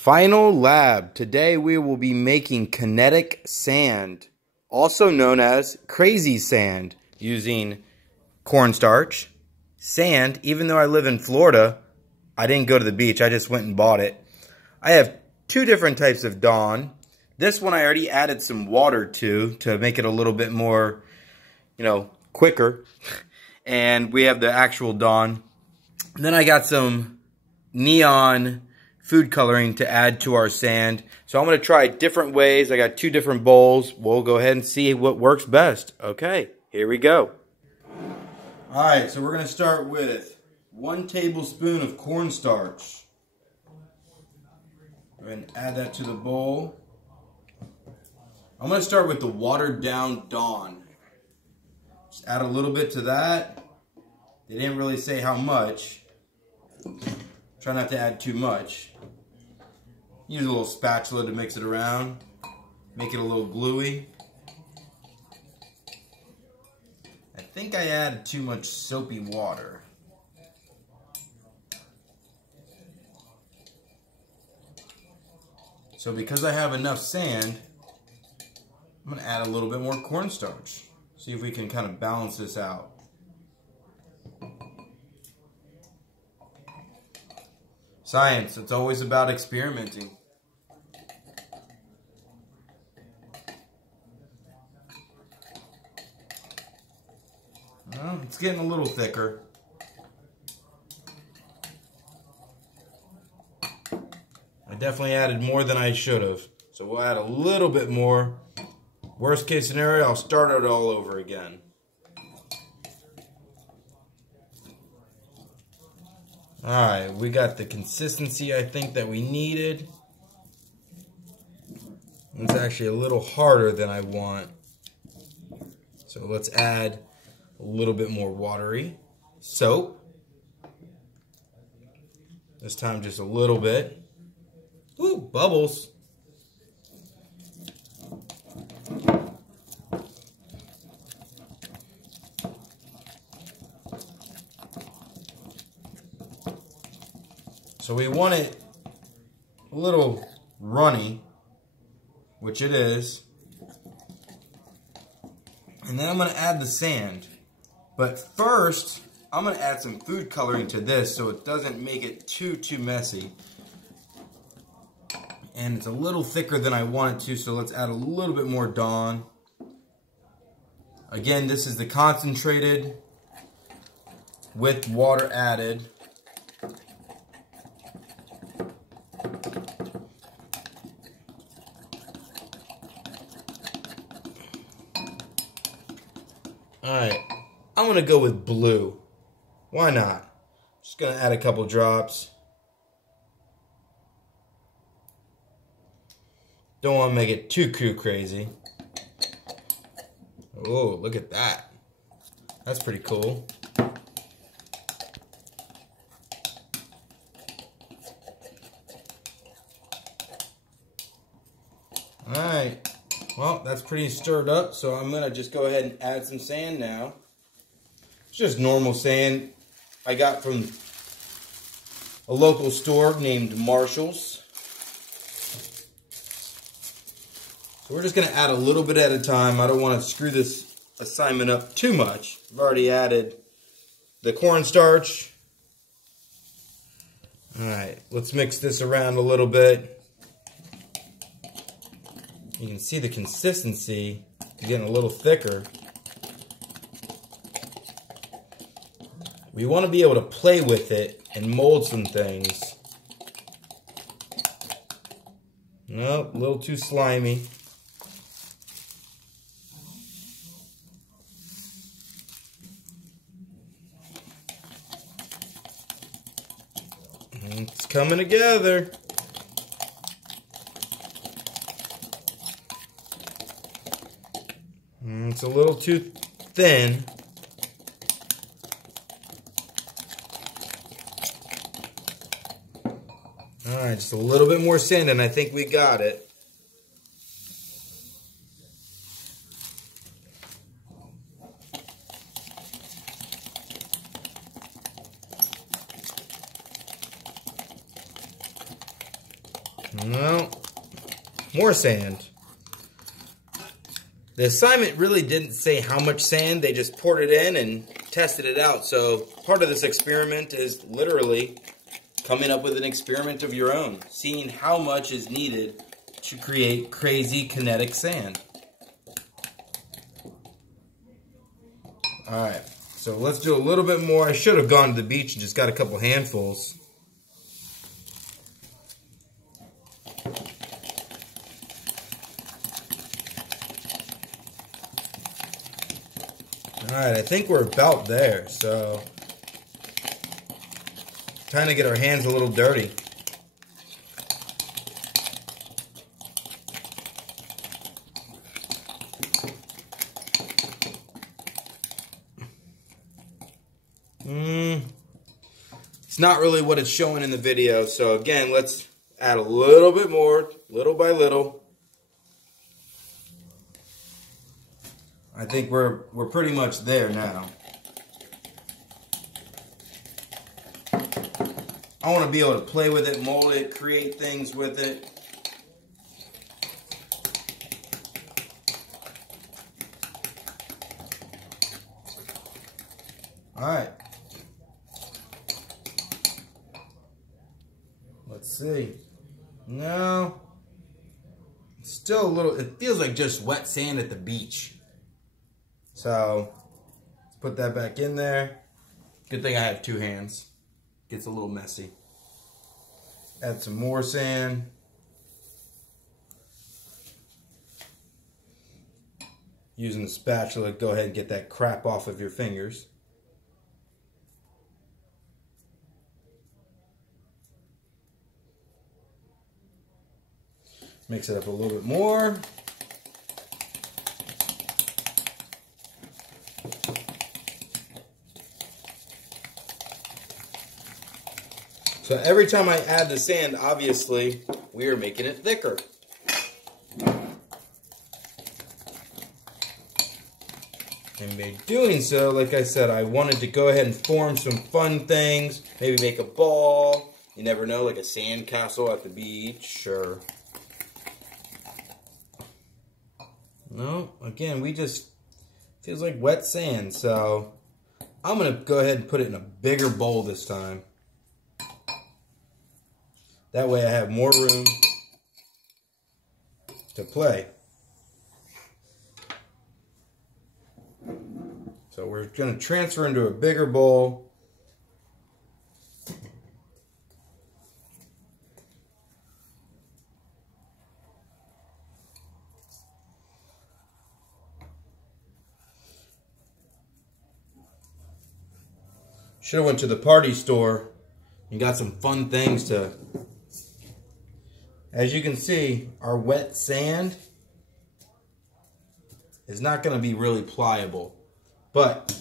Final lab. Today we will be making kinetic sand, also known as crazy sand, using cornstarch, sand. Even though I live in Florida, I didn't go to the beach. I just went and bought it. I have two different types of Dawn. This one I already added some water to make it a little bit more, quicker. And we have the actual Dawn. And then I got some neon food coloring to add to our sand. So I'm going to try different ways. I got two different bowls. We'll go ahead and see what works best. Okay, here we go. Alright, so we're going to start with 1 tablespoon of cornstarch. Go ahead and add that to the bowl. I'm going to start with the watered down Dawn. Just add a little bit to that. They didn't really say how much. Try not to add too much. Use a little spatula to mix it around. Make it a little gluey. I think I added too much soapy water. So because I have enough sand, I'm going to add a little bit more cornstarch. See if we can kind of balance this out. Science, it's always about experimenting. Well, it's getting a little thicker. I definitely added more than I should have. So we'll add a little bit more. Worst case scenario, I'll start it all over again. Alright, we got the consistency I think that we needed. It's actually a little harder than I want. So let's add a little bit more watery soap. This time just a little bit. Ooh, bubbles. So we want it a little runny, which it is. And then I'm going to add the sand. But first, I'm going to add some food coloring to this so it doesn't make it too messy. And it's a little thicker than I want it to, so let's add a little bit more Dawn. Again, this is the concentrated with water added. Alright, I'm going to go with blue. Why not? Just going to add a couple drops. Don't want to make it too crazy. Oh, look at that. That's pretty cool. Alright. Well, that's pretty stirred up, so I'm going to just go ahead and add some sand now. It's just normal sand I got from a local store named Marshall's. So we're just going to add a little bit at a time. I don't want to screw this assignment up too much. I've already added the cornstarch. Alright, let's mix this around a little bit. You can see the consistency is getting a little thicker. We want to be able to play with it and mold some things. Nope, a little too slimy. It's coming together. It's a little too thin. Alright, just a little bit more sand and I think we got it. No, more sand. The assignment really didn't say how much sand. They just poured it in and tested it out. So part of this experiment is literally coming up with an experiment of your own, seeing how much is needed to create crazy kinetic sand. Alright, so let's do a little bit more. I should have gone to the beach and just got a couple handfuls. Alright, I think we're about there, so time to get our hands a little dirty. It's not really what it's showing in the video, so again, let's add a little bit more, little by little. I think we're pretty much there now. I want to be able to play with it, mold it, create things with it. Alright. Let's see. No. It's still a little, it feels like just wet sand at the beach. So, let's put that back in there. Good thing I have two hands. Gets a little messy. Add some more sand. Using the spatula, go ahead and get that crap off of your fingers. Mix it up a little bit more. So every time I add the sand, obviously, we are making it thicker. And by doing so, like I said, I wanted to go ahead and form some fun things. Maybe make a ball. You never know, like a sand castle at the beach, or... No, again, we just... feels like wet sand, so... I'm going to go ahead and put it in a bigger bowl this time. That way I have more room to play. So we're going to transfer into a bigger bowl. Should have went to the party store and got some fun things to... As you can see, our wet sand is not going to be really pliable. But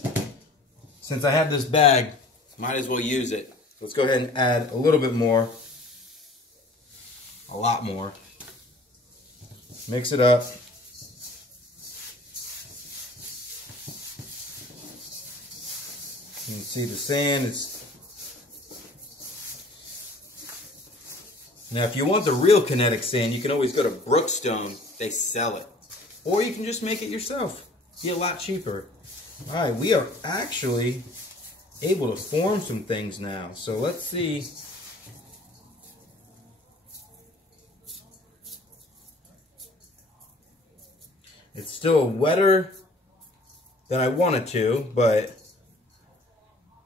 since I have this bag, might as well use it. Let's go ahead and add a little bit more. A lot more. Mix it up. You can see the sand is... Now, if you want the real kinetic sand, you can always go to Brookstone. They sell it. Or you can just make it yourself. Be a lot cheaper. Alright, we are actually able to form some things now. So let's see. It's still wetter than I wanted to, but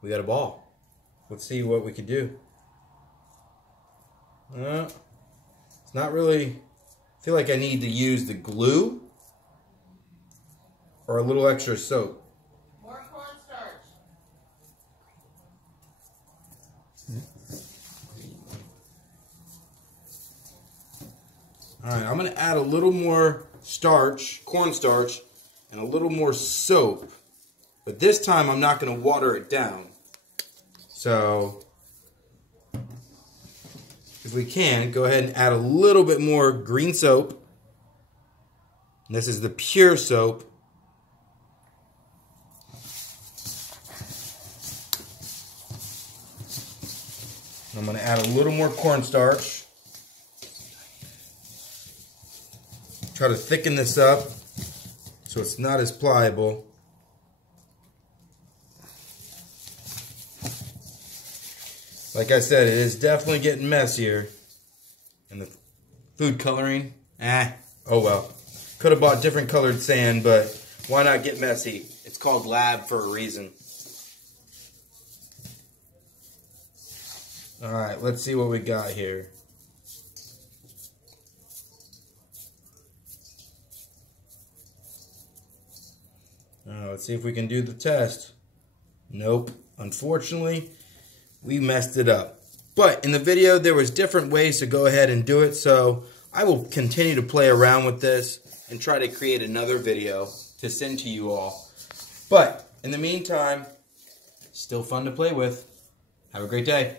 we got a ball. Let's see what we can do. It's not really... I feel like I need to use the glue or a little extra soap. More cornstarch. Alright, I'm going to add a little more starch, cornstarch, and a little more soap. But this time I'm not going to water it down. So... if we can, go ahead and add a little bit more green soap. And this is the pure soap. I'm going to add a little more cornstarch. try to thicken this up so it's not as pliable. Like I said, it is definitely getting messier. And the food coloring, oh well. Could have bought different colored sand, but why not get messy? It's called lab for a reason. Alright, let's see what we got here. Let's see if we can do the test. Nope. Unfortunately, we messed it up. But in the video, there was different ways to go ahead and do it, so I will continue to play around with this and try to create another video to send to you all. But in the meantime, still fun to play with. Have a great day.